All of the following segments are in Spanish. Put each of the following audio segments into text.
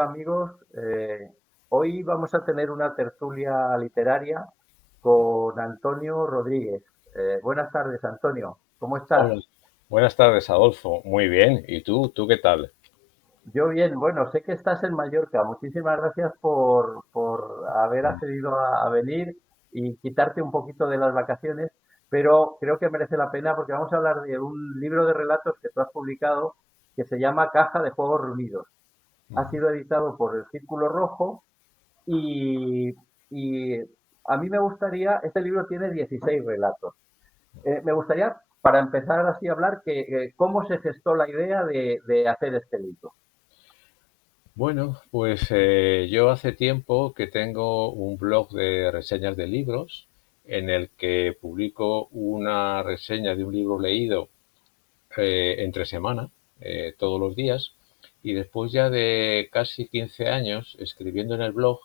Hola amigos, hoy vamos a tener una tertulia literaria con Antonio Rodríguez. Buenas tardes, Antonio. ¿Cómo estás? Hola, buenas tardes, Adolfo. Muy bien. ¿Y tú? ¿Tú qué tal? Yo bien, bueno, sé que estás en Mallorca. Muchísimas gracias por haber accedido a venir y quitarte un poquito de las vacaciones, pero creo que merece la pena porque vamos a hablar de un libro de relatos que tú has publicado que se llama Caja de Juegos Reunidos. Ha Ujú. sido editado por el Círculo Rojo. Y, y a mí me gustaría, este libro tiene 16 relatos. Me gustaría, para empezar así a hablar, cómo se gestó la idea de hacer este libro. Bueno, pues yo hace tiempo que tengo un blog de reseñas de libros en el que publico una reseña de un libro leído entre semana, todos los días, y después ya de casi 15 años escribiendo en el blog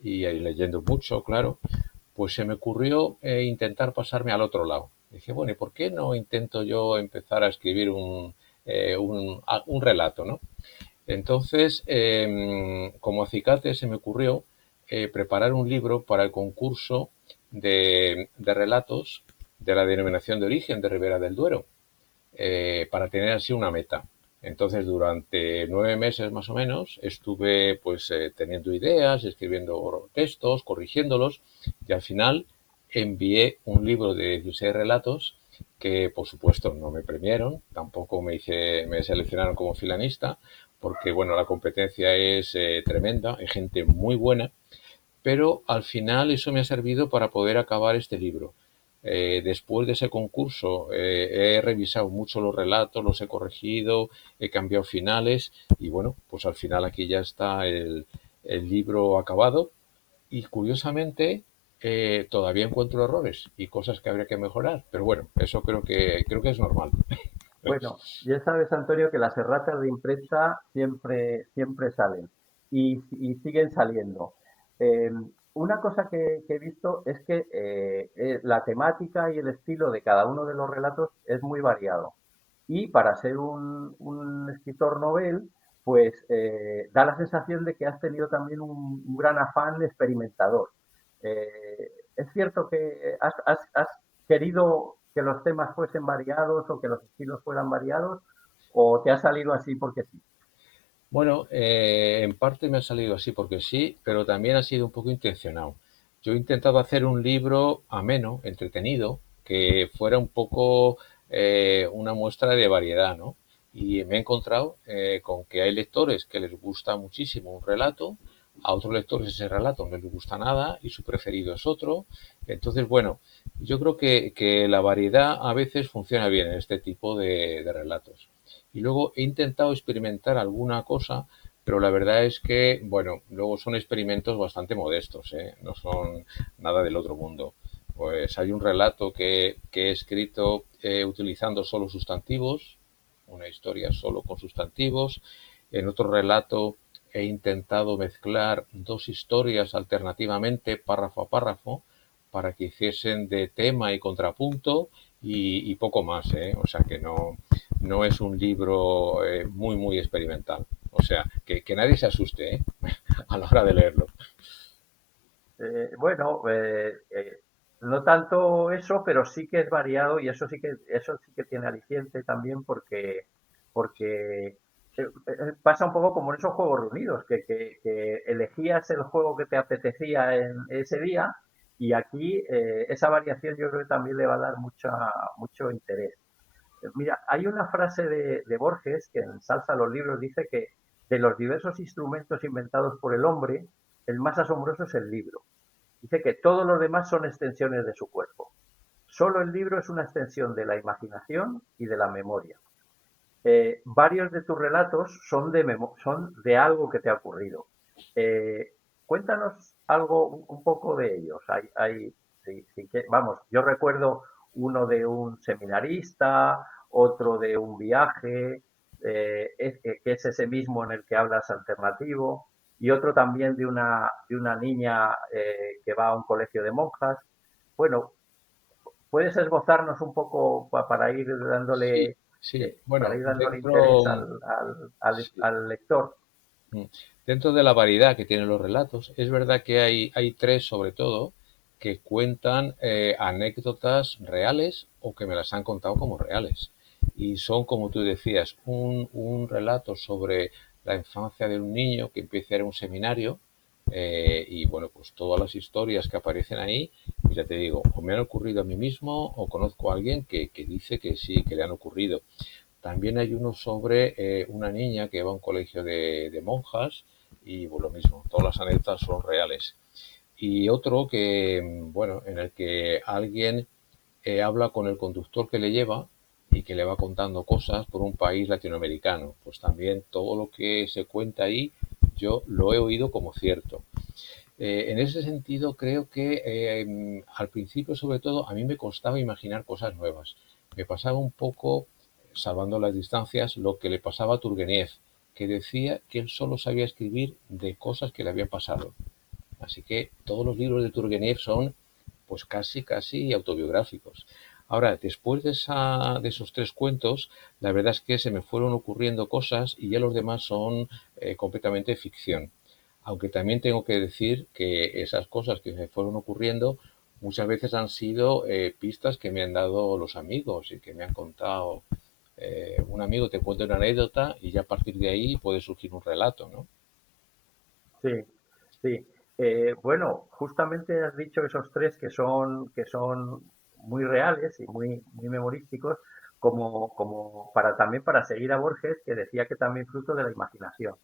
y leyendo mucho, claro, pues se me ocurrió intentar pasarme al otro lado. Dije, bueno, ¿y por qué no intento yo empezar a escribir un relato, ¿no? Entonces, como acicate, se me ocurrió preparar un libro para el concurso de relatos de la denominación de origen de Ribera del Duero, para tener así una meta. Entonces, durante 9 meses más o menos, estuve pues teniendo ideas, escribiendo textos, corrigiéndolos, y al final envié un libro de 16 relatos que, por supuesto, no me premiaron, tampoco me seleccionaron como filanista, porque bueno, la competencia es tremenda, hay gente muy buena, pero al final eso me ha servido para poder acabar este libro. Después de ese concurso he revisado mucho los relatos, los he corregido, he cambiado finales y bueno, pues al final aquí ya está el libro acabado y curiosamente todavía encuentro errores y cosas que habría que mejorar, pero bueno, eso creo que es normal. Bueno, ya sabes, Antonio, que las erratas de imprenta siempre salen y siguen saliendo. Eh, una cosa que he visto es que la temática y el estilo de cada uno de los relatos es muy variado. Y para ser un escritor novel, pues da la sensación de que has tenido también un gran afán experimentador. Es cierto que has querido que los temas fuesen variados o que los estilos fueran variados, o te ha salido así porque sí. Bueno, en parte me ha salido así porque sí, pero también ha sido un poco intencionado. Yo he intentado hacer un libro ameno, entretenido, que fuera un poco una muestra de variedad, ¿no? Y me he encontrado con que hay lectores que les gusta muchísimo un relato, a otros lectores ese relato no les gusta nada y su preferido es otro. Entonces, bueno, yo creo que la variedad a veces funciona bien en este tipo de relatos. Y luego he intentado experimentar alguna cosa, pero la verdad es que, bueno, luego son experimentos bastante modestos, ¿eh? No son nada del otro mundo. Pues hay un relato que he escrito utilizando solo sustantivos, una historia solo con sustantivos. En otro relato he intentado mezclar dos historias alternativamente, párrafo a párrafo, para que hiciesen de tema y contrapunto y poco más, ¿eh? O sea que no es un libro muy experimental. O sea, que nadie se asuste, ¿eh? A la hora de leerlo. Bueno, no tanto eso, pero sí que es variado y eso sí que tiene aliciente también porque pasa un poco como en esos juegos reunidos, que elegías el juego que te apetecía en ese día y aquí esa variación yo creo que también le va a dar mucho interés. Mira, hay una frase de Borges que ensalza los libros, dice que de los diversos instrumentos inventados por el hombre, el más asombroso es el libro. Dice que todos los demás son extensiones de su cuerpo. Solo el libro es una extensión de la imaginación y de la memoria. Varios de tus relatos son de algo que te ha ocurrido. Eh, Cuéntanos algo, un poco de ellos. Sí que, vamos, yo recuerdo uno de un seminarista, otro de un viaje, que es ese mismo en el que hablas alternativo, y otro también de una niña que va a un colegio de monjas. Bueno, ¿puedes esbozarnos un poco Sí, sí. para Bueno, ir dándole interés dentro, al sí, lector? Mm. Dentro de la variedad que tienen los relatos, es verdad que hay tres sobre todo que cuentan anécdotas reales o que me las han contado como reales. Y son, como tú decías, un relato sobre la infancia de un niño que empieza a ir a un seminario y bueno, pues todas las historias que aparecen ahí, pues ya te digo, o me han ocurrido a mí mismo o conozco a alguien que dice que sí, que le han ocurrido. También hay uno sobre una niña que va a un colegio de monjas y bueno, lo mismo, todas las anécdotas son reales. Y otro que, bueno, en el que alguien habla con el conductor que le lleva y que le va contando cosas por un país latinoamericano. Pues también todo lo que se cuenta ahí yo lo he oído como cierto. En ese sentido, creo que al principio, sobre todo, a mí me costaba imaginar cosas nuevas. Me pasaba un poco, salvando las distancias, lo que le pasaba a Turgenev, que decía que él solo sabía escribir de cosas que le habían pasado. Así que todos los libros de Turgenev son, pues casi autobiográficos. Ahora, después de esos tres cuentos, la verdad es que se me fueron ocurriendo cosas y ya los demás son completamente ficción. Aunque también tengo que decir que esas cosas que me fueron ocurriendo muchas veces han sido pistas que me han dado los amigos y que me han contado. Un amigo te cuenta una anécdota y ya a partir de ahí puede surgir un relato, ¿no? Sí, sí. Bueno, justamente has dicho esos tres que son muy reales y muy memorísticos, como para también para seguir a Borges, que decía que también fruto de la imaginación.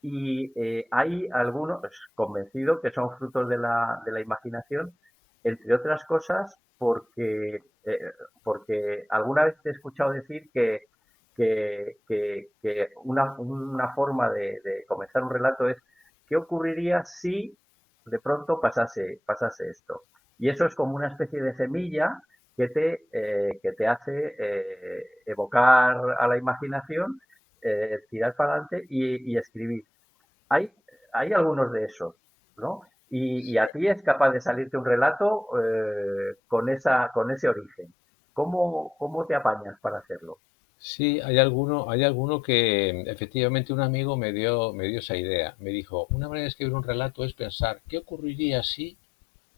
Y hay algunos convencido que son frutos de la imaginación, entre otras cosas porque alguna vez te he escuchado decir que una forma de comenzar un relato es ¿qué ocurriría si de pronto pasase esto? Y eso es como una especie de semilla que te hace evocar a la imaginación, tirar para adelante y escribir. Hay, hay algunos de esos, ¿no? Y a ti es capaz de salirte un relato con ese origen. ¿Cómo te apañas para hacerlo? Sí, hay alguno que efectivamente un amigo me dio esa idea. Me dijo, una manera de escribir un relato es pensar qué ocurriría si,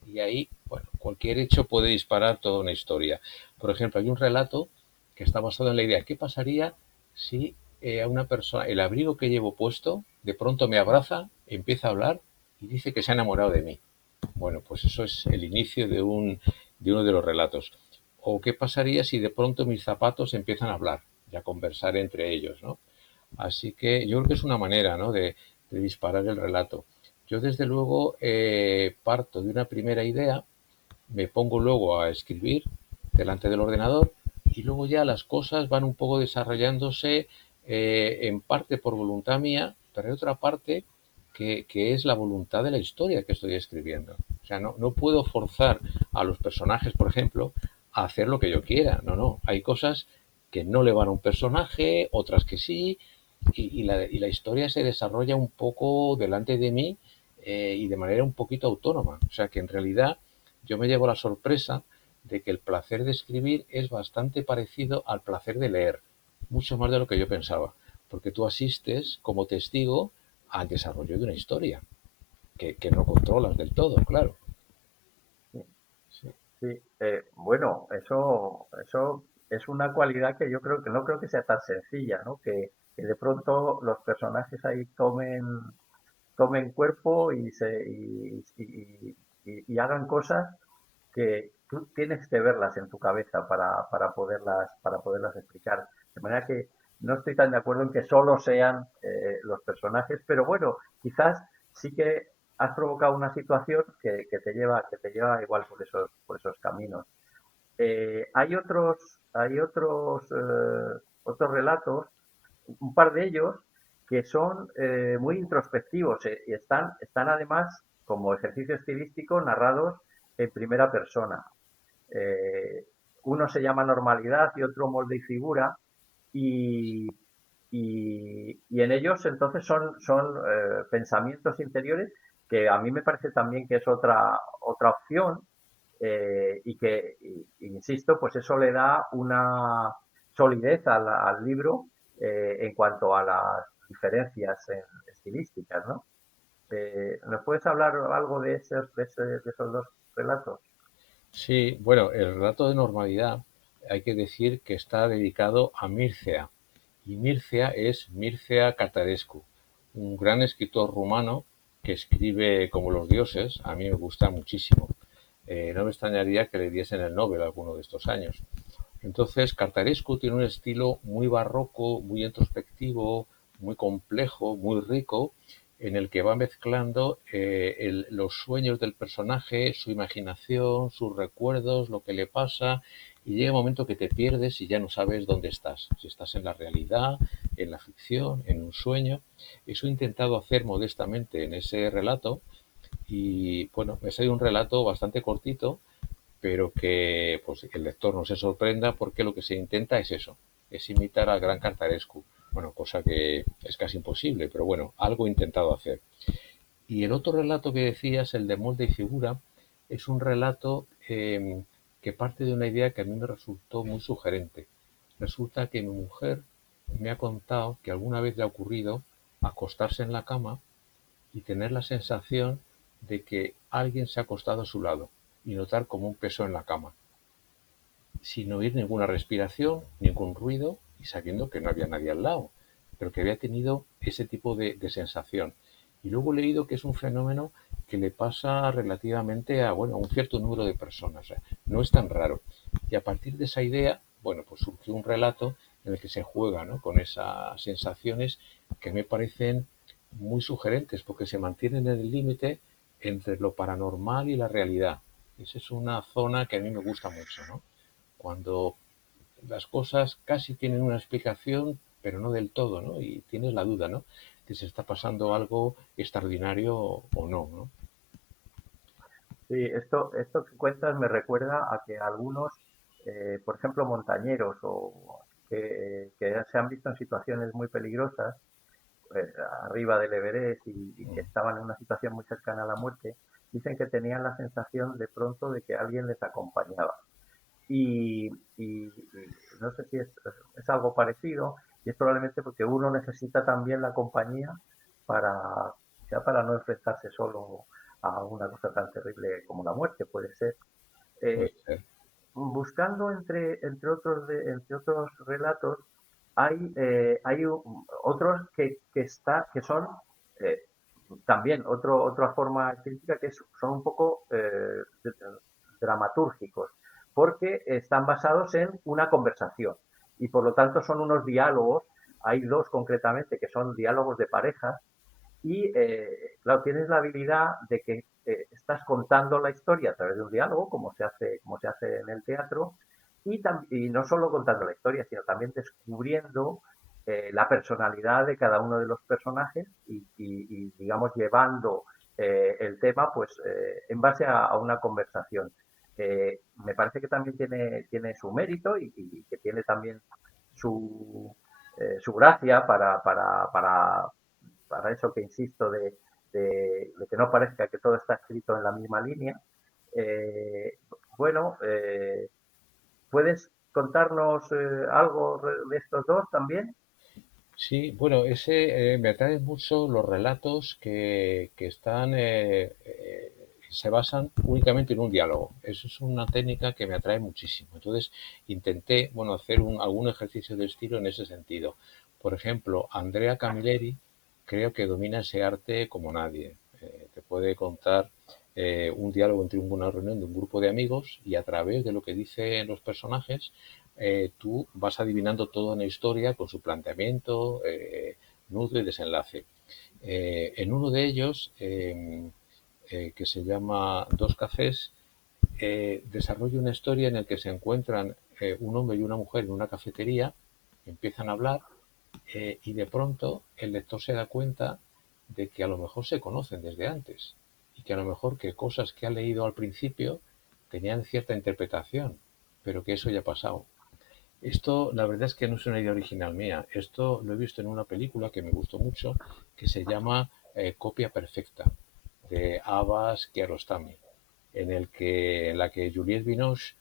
y ahí, bueno, cualquier hecho puede disparar toda una historia. Por ejemplo, hay un relato que está basado en la idea, ¿qué pasaría si a una persona, el abrigo que llevo puesto, de pronto me abraza, empieza a hablar y dice que se ha enamorado de mí? Bueno, pues eso es el inicio de uno de los relatos. ¿O qué pasaría si de pronto mis zapatos empiezan a hablar y a conversar entre ellos, ¿no? Así que yo creo que es una manera, ¿no?, de disparar el relato. Yo desde luego parto de una primera idea, me pongo luego a escribir delante del ordenador y luego ya las cosas van un poco desarrollándose en parte por voluntad mía, pero hay otra parte que es la voluntad de la historia que estoy escribiendo. O sea, no puedo forzar a los personajes, por ejemplo, a hacer lo que yo quiera. No. Hay cosas que no le van a un personaje, otras que sí, y la historia se desarrolla un poco delante de mí y de manera un poquito autónoma. O sea que en realidad yo me llevo la sorpresa de que el placer de escribir es bastante parecido al placer de leer, mucho más de lo que yo pensaba, porque tú asistes como testigo al desarrollo de una historia que no controlas del todo, claro. Sí. Sí, bueno, eso es una cualidad que yo creo que no creo que sea tan sencilla, ¿no? Que de pronto los personajes ahí tomen cuerpo y hagan cosas que tú tienes que verlas en tu cabeza para poderlas explicar. De manera que no estoy tan de acuerdo en que solo sean los personajes, pero bueno, quizás sí que has provocado una situación que te lleva igual por esos caminos. Otros relatos, un par de ellos, que son muy introspectivos y están además como ejercicio estilístico narrados en primera persona. Eh, Uno se llama normalidad y otro molde y figura y, y en ellos entonces son pensamientos interiores que a mí me parece también que es otra opción insisto, pues eso le da una solidez al libro en cuanto a las diferencias estilísticas, ¿no? ¿Nos puedes hablar algo de esos dos relatos? Sí, bueno, el relato de normalidad hay que decir que está dedicado a Mircea. Y Mircea es Mircea Catarescu, un gran escritor rumano que escribe como los dioses. A mí me gusta muchísimo. No me extrañaría que le diesen el Nobel alguno de estos años. Entonces, Cartarescu tiene un estilo muy barroco, muy introspectivo, muy complejo, muy rico, en el que va mezclando los sueños del personaje, su imaginación, sus recuerdos, lo que le pasa, y llega un momento que te pierdes y ya no sabes dónde estás, si estás en la realidad, en la ficción, en un sueño. Eso he intentado hacer modestamente en ese relato y bueno, me salido un relato bastante cortito, pero que pues, el lector no se sorprenda porque lo que se intenta es eso, es imitar al gran Cartarescu. Bueno, cosa que es casi imposible, pero bueno, algo he intentado hacer. Y el otro relato que decías, el de molde y figura, es un relato que parte de una idea que a mí me resultó muy sugerente. Resulta que mi mujer me ha contado que alguna vez le ha ocurrido acostarse en la cama y tener la sensación de que alguien se ha acostado a su lado y notar como un peso en la cama, sin oír ninguna respiración, ningún ruido y sabiendo que no había nadie al lado, pero que había tenido ese tipo de sensación. Y luego he leído que es un fenómeno que le pasa relativamente a, bueno, a un cierto número de personas. O sea, no es tan raro. Y a partir de esa idea, bueno, pues surgió un relato en el que se juega, ¿no?, con esas sensaciones que me parecen muy sugerentes porque se mantienen en el límite entre lo paranormal y la realidad. Esa es una zona que a mí me gusta mucho, ¿no? Cuando las cosas casi tienen una explicación, pero no del todo, ¿no? Y tienes la duda, ¿no?, que se está pasando algo extraordinario o no, ¿no? Sí, esto que cuentas me recuerda a que algunos, por ejemplo, montañeros o que se han visto en situaciones muy peligrosas, eh, arriba del Everest y que estaban en una situación muy cercana a la muerte, dicen que tenían la sensación de pronto de que alguien les acompañaba. Y no sé si es algo parecido y es probablemente porque uno necesita también la compañía para, ya para no enfrentarse solo a una cosa tan terrible como la muerte, puede ser. Puede Eh, ser. Buscando entre otros relatos, otros que son eh, también otra forma estilística son un poco dramatúrgicos, porque están basados en una conversación y por lo tanto son unos diálogos. Hay dos concretamente que son diálogos de parejas y, claro, tienes la habilidad de que estás contando la historia a través de un diálogo, como se hace en el teatro, y no solo contando la historia, sino también descubriendo la personalidad de cada uno de los personajes y, digamos, llevando el tema pues en base a una conversación. Me parece que también tiene su mérito y que tiene también su, su gracia para eso que insisto de que no parezca que todo está escrito en la misma línea. Eh, bueno, ¿puedes contarnos algo de estos dos también? Sí, bueno, ese me atrae mucho los relatos que están se basan únicamente en un diálogo. Eso es una técnica que me atrae muchísimo. Entonces intenté, bueno, hacer algún ejercicio de estilo en ese sentido. Por ejemplo, Andrea Camilleri creo que domina ese arte como nadie. Te puede contar un diálogo entre una reunión de un grupo de amigos y a través de lo que dicen los personajes tú vas adivinando toda una historia con su planteamiento, nudo y desenlace. En uno de ellos, que se llama Dos cafés, desarrolla una historia en la que se encuentran un hombre y una mujer en una cafetería, empiezan a hablar y de pronto el lector se da cuenta de que a lo mejor se conocen desde antes y que a lo mejor que cosas que ha leído al principio tenían cierta interpretación, pero que eso ya ha pasado. Esto, la verdad es que no es una idea original mía. Esto lo he visto en una película que me gustó mucho, que se llama Copia Perfecta, de Abbas Kiarostami, en la que Juliette Binoche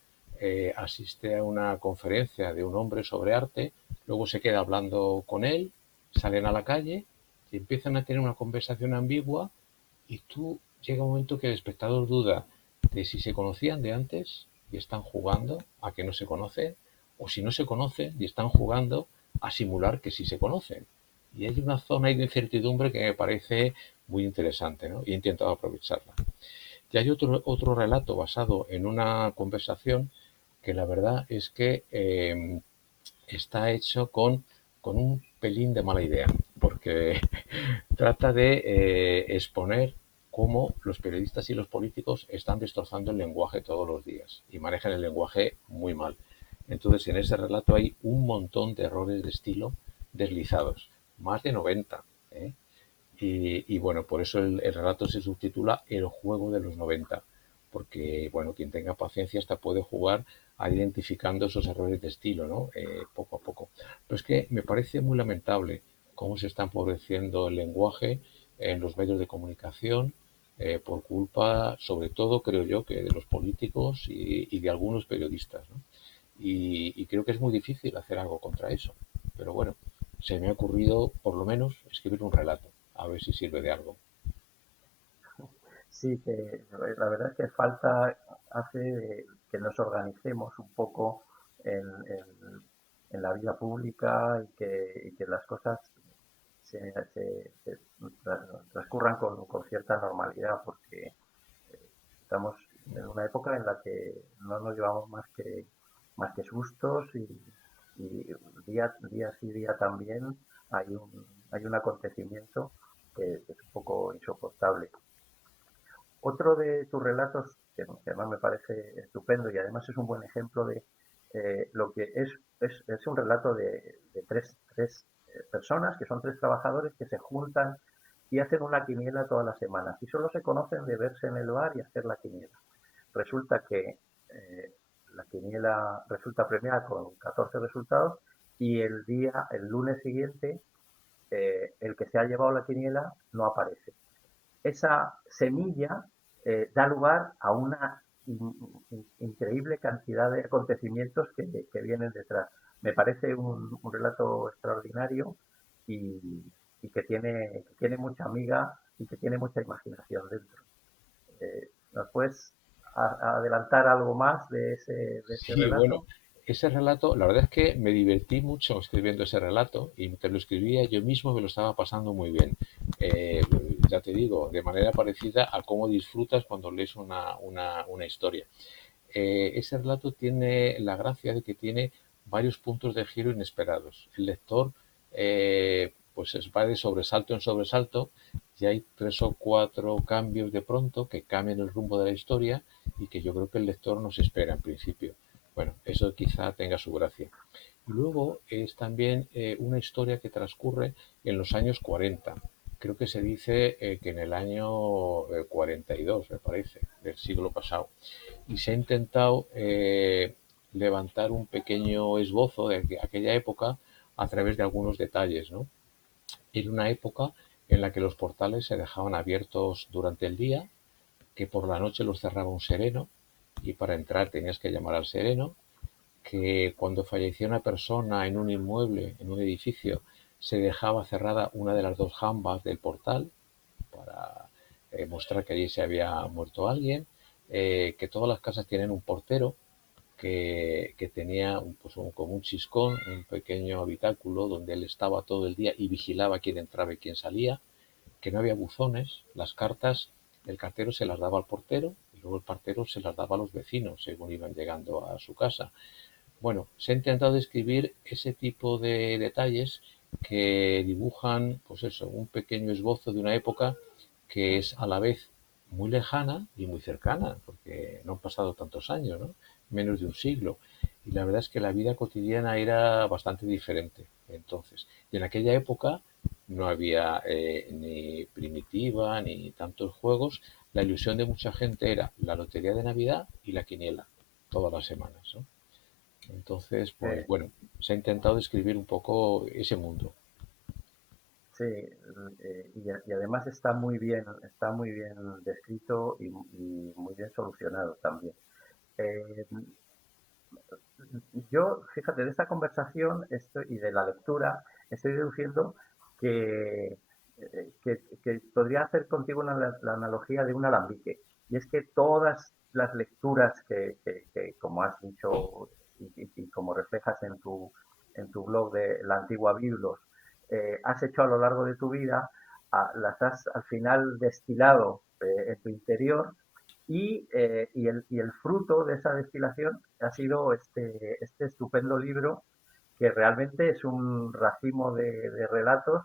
asiste a una conferencia de un hombre sobre arte, luego se queda hablando con él, salen a la calle y empiezan a tener una conversación ambigua y tú llega un momento que el espectador duda de si se conocían de antes y están jugando a que no se conocen, o si no se conocen y están jugando a simular que sí se conocen. Y hay una zona ahí de incertidumbre que me parece muy interesante, ¿no? Y he intentado aprovecharla. Y hay otro relato basado en una conversación que la verdad es que está hecho con un pelín de mala idea, porque trata de exponer cómo los periodistas y los políticos están destrozando el lenguaje todos los días y manejan el lenguaje muy mal. Entonces, en ese relato hay un montón de errores de estilo deslizados, más de 90. ¿eh? Y bueno, por eso el relato se subtitula El juego de los 90, porque bueno, quien tenga paciencia hasta puede jugar a identificando esos errores de estilo, ¿no? Poco a poco. Pero es que me parece muy lamentable cómo se está empobreciendo el lenguaje en los medios de comunicación, por culpa, sobre todo, creo yo, que de los políticos y de algunos periodistas, ¿no? Y creo que es muy difícil hacer algo contra eso. Pero bueno, se me ha ocurrido, por lo menos, escribir un relato, a ver si sirve de algo. Sí, que la verdad es que falta, que nos organicemos un poco en la vida pública y que las cosas se transcurran con cierta normalidad, porque estamos en una época en la que no nos llevamos más que sustos y día sí día también hay un acontecimiento que es un poco insoportable. Otro de tus relatos, que además me parece estupendo y además es un buen ejemplo de lo que es un relato de tres personas, que son tres trabajadores que se juntan y hacen una quiniela todas las semanas y solo se conocen de verse en el bar y hacer la quiniela. Resulta que la quiniela resulta premiada con 14 resultados y el lunes siguiente, el que se ha llevado la quiniela no aparece. Esa semilla da lugar a una increíble cantidad de acontecimientos que vienen detrás. Me parece un relato extraordinario y que tiene mucha amiga y que tiene mucha imaginación dentro. ¿Nos puedes adelantar algo más de ese Sí, bueno, relato? ese relato, la verdad es que me divertí mucho escribiendo ese relato y te lo escribía yo mismo, me lo estaba pasando muy bien. Eh, ya te digo, de manera parecida a cómo disfrutas cuando lees una historia. Ese relato tiene la gracia de que tiene varios puntos de giro inesperados. El lector pues va de sobresalto en sobresalto y hay tres o cuatro cambios de pronto que cambian el rumbo de la historia y que yo creo que el lector no se espera en principio. Bueno, eso quizá tenga su gracia. Y luego es también una historia que transcurre en los años 40. Creo que se dice que en el año 42, me parece, del siglo pasado. Y se ha intentado levantar un pequeño esbozo de aquella época a través de algunos detalles, ¿no? Era una época en la que los portales se dejaban abiertos durante el día, que por la noche los cerraba un sereno y para entrar tenías que llamar al sereno, que cuando fallecía una persona en un inmueble, en un edificio, se dejaba cerrada una de las dos jambas del portal para mostrar que allí se había muerto alguien, que todas las casas tienen un portero que tenía pues, como un chiscón, un pequeño habitáculo donde él estaba todo el día y vigilaba quién entraba y quién salía, que no había buzones, las cartas el cartero se las daba al portero y luego el portero se las daba a los vecinos según iban llegando a su casa. Bueno, se ha intentado describir ese tipo de detalles que dibujan, pues eso, un pequeño esbozo de una época que es a la vez muy lejana y muy cercana, porque no han pasado tantos años, ¿no? Menos de un siglo. Y la verdad es que la vida cotidiana era bastante diferente entonces. Y en aquella época no había ni primitiva ni tantos juegos. La ilusión de mucha gente era la lotería de Navidad y la quiniela todas las semanas, ¿no? Entonces, pues Eh, bueno, se ha intentado describir un poco ese mundo. sí, y además está muy bien descrito y muy bien solucionado también. Eh, Yo, fíjate, de esta conversación y de la lectura, estoy deduciendo que, que podría hacer contigo la analogía de un alambique. Y es que todas las lecturas como has dicho y como reflejas en tu blog de la antigua Biblos, has hecho a lo largo de tu vida, las has al final destilado en tu interior y el fruto de esa destilación ha sido este estupendo libro que realmente es un racimo de relatos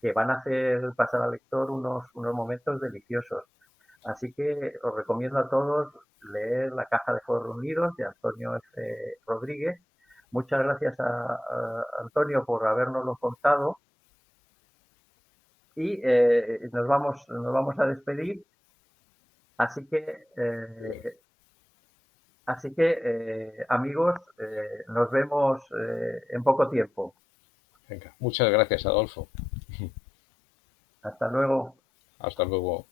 que van a hacer pasar al lector unos momentos deliciosos. Así que os recomiendo a todos leer La caja de Fuegos Unidos de Antonio F. Rodríguez. Muchas gracias a Antonio por habernoslo contado y nos vamos a despedir. Así que, amigos, nos vemos en poco tiempo. Venga, muchas gracias, Adolfo. Hasta luego. Hasta luego.